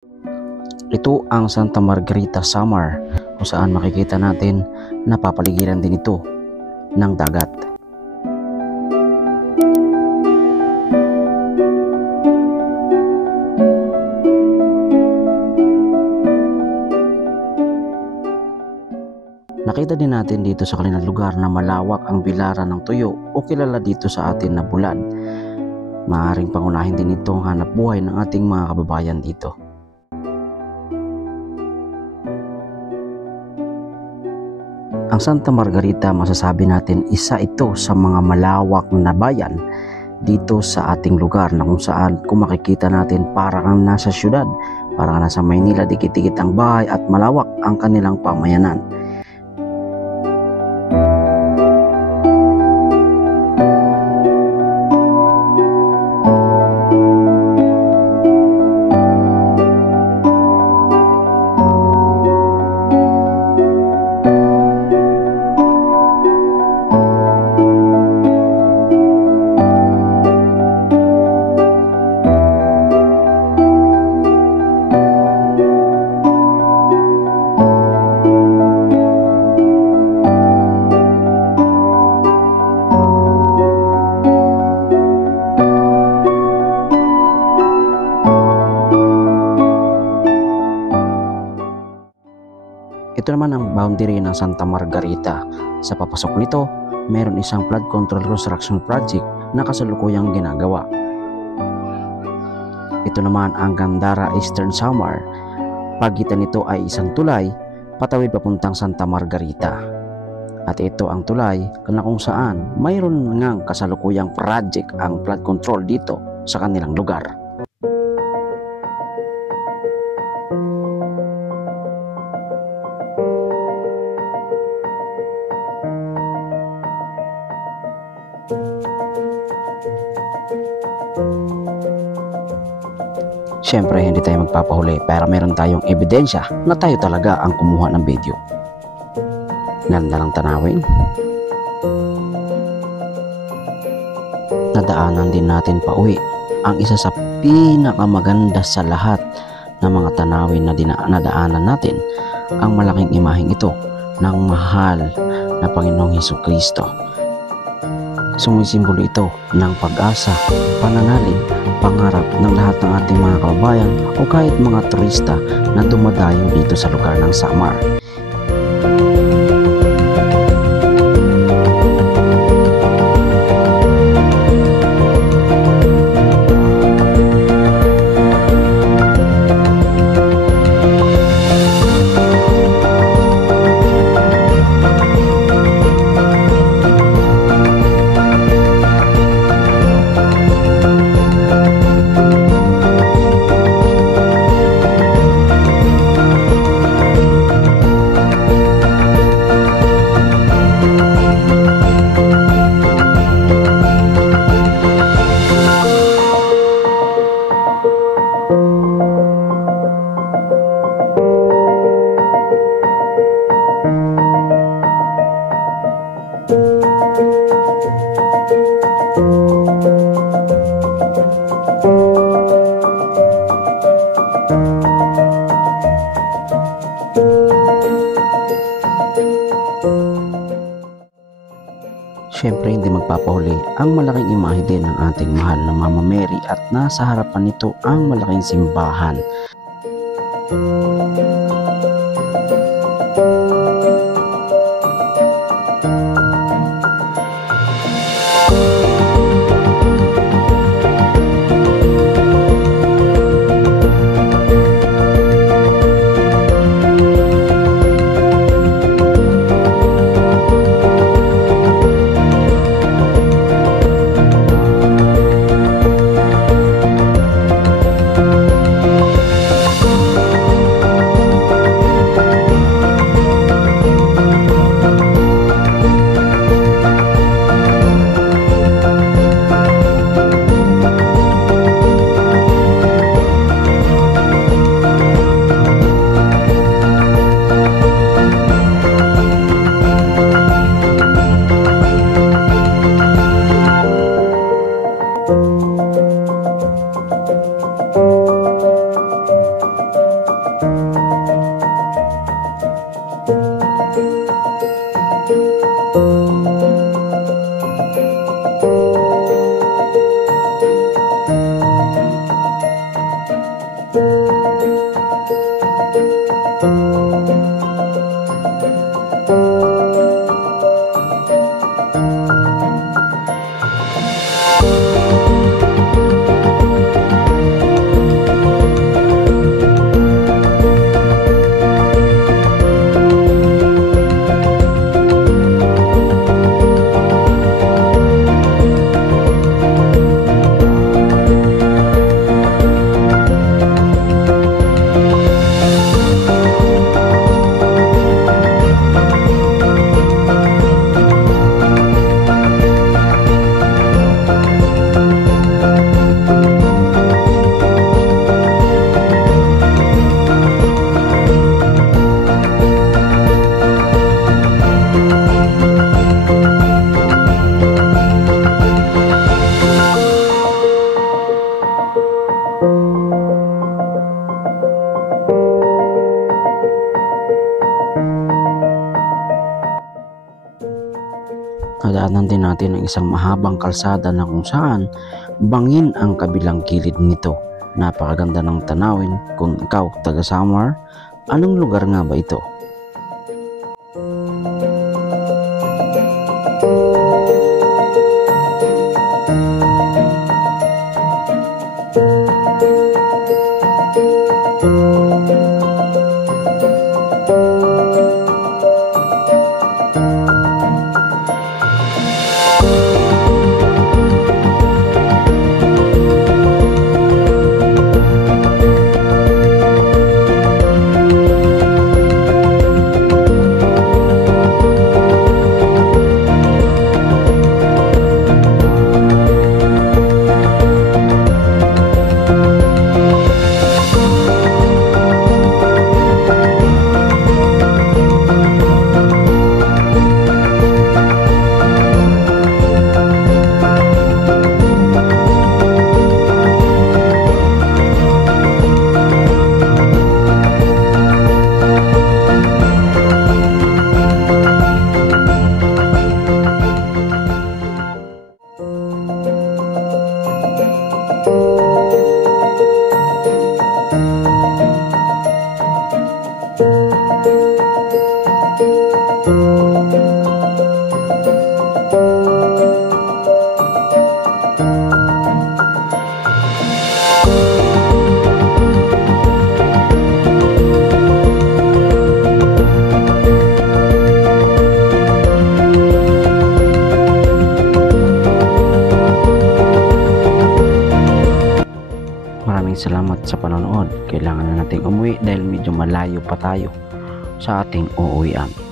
Ito ang Santa Margarita Samar, kung saan makikita natin na papaligiran din ito ng dagat. Nakita din natin dito sa kanilang lugar na malawak ang bilaran ng tuyo o kilala dito sa atin na bulad. Maaaring pangunahin din ito ang hanap buhay ng ating mga kababayan dito. Ang Santa Margarita, masasabi natin, isa ito sa mga malawak na bayan dito sa ating lugar, na kung saan kung makikita natin parang nasa syudad, parang nasa Maynila, dikit-dikit ang bahay at malawak ang kanilang pamayanan. Ito naman ang boundary ng Santa Margarita. Sa papasok nito, meron isang flood control construction project na kasalukuyang ginagawa. Ito naman ang Gandara Eastern Samar. Pagitan nito ay isang tulay patawid papuntang Santa Margarita. At ito ang tulay na kung saan mayroon ngang kasalukuyang project ang flood control dito sa kanilang lugar. Siyempre, hindi tayo magpapahuli para meron tayong ebidensya na tayo talaga ang kumuha ng video. Ganda ng tanawin. Nadaanan din natin pa uwi ang isa sa pinakamaganda sa lahat ng mga tanawin na nadaanan natin, ang malaking imaheng ito ng mahal na Panginoong Hesukristo. Sumisimbolo ito ng pag-asa, pananalig, pangarap ng lahat ng ating mga kababayan o kahit mga turista na dumadayo dito sa lugar ng Samar. Siyempre, hindi magpapahuli ang malaking imahe din ng ating mahal na Mama Mary at nasa harapan nito ang malaking simbahan. Nadaanan din natin ang isang mahabang kalsada na kung saan bangin ang kabilang gilid nito. Napakaganda ng tanawin. Kung ikaw taga Samar, anong lugar nga ba ito? Maraming salamat sa panonood. Kailangan na nating umuwi dahil medyo malayo pa tayo sa ating uuwian.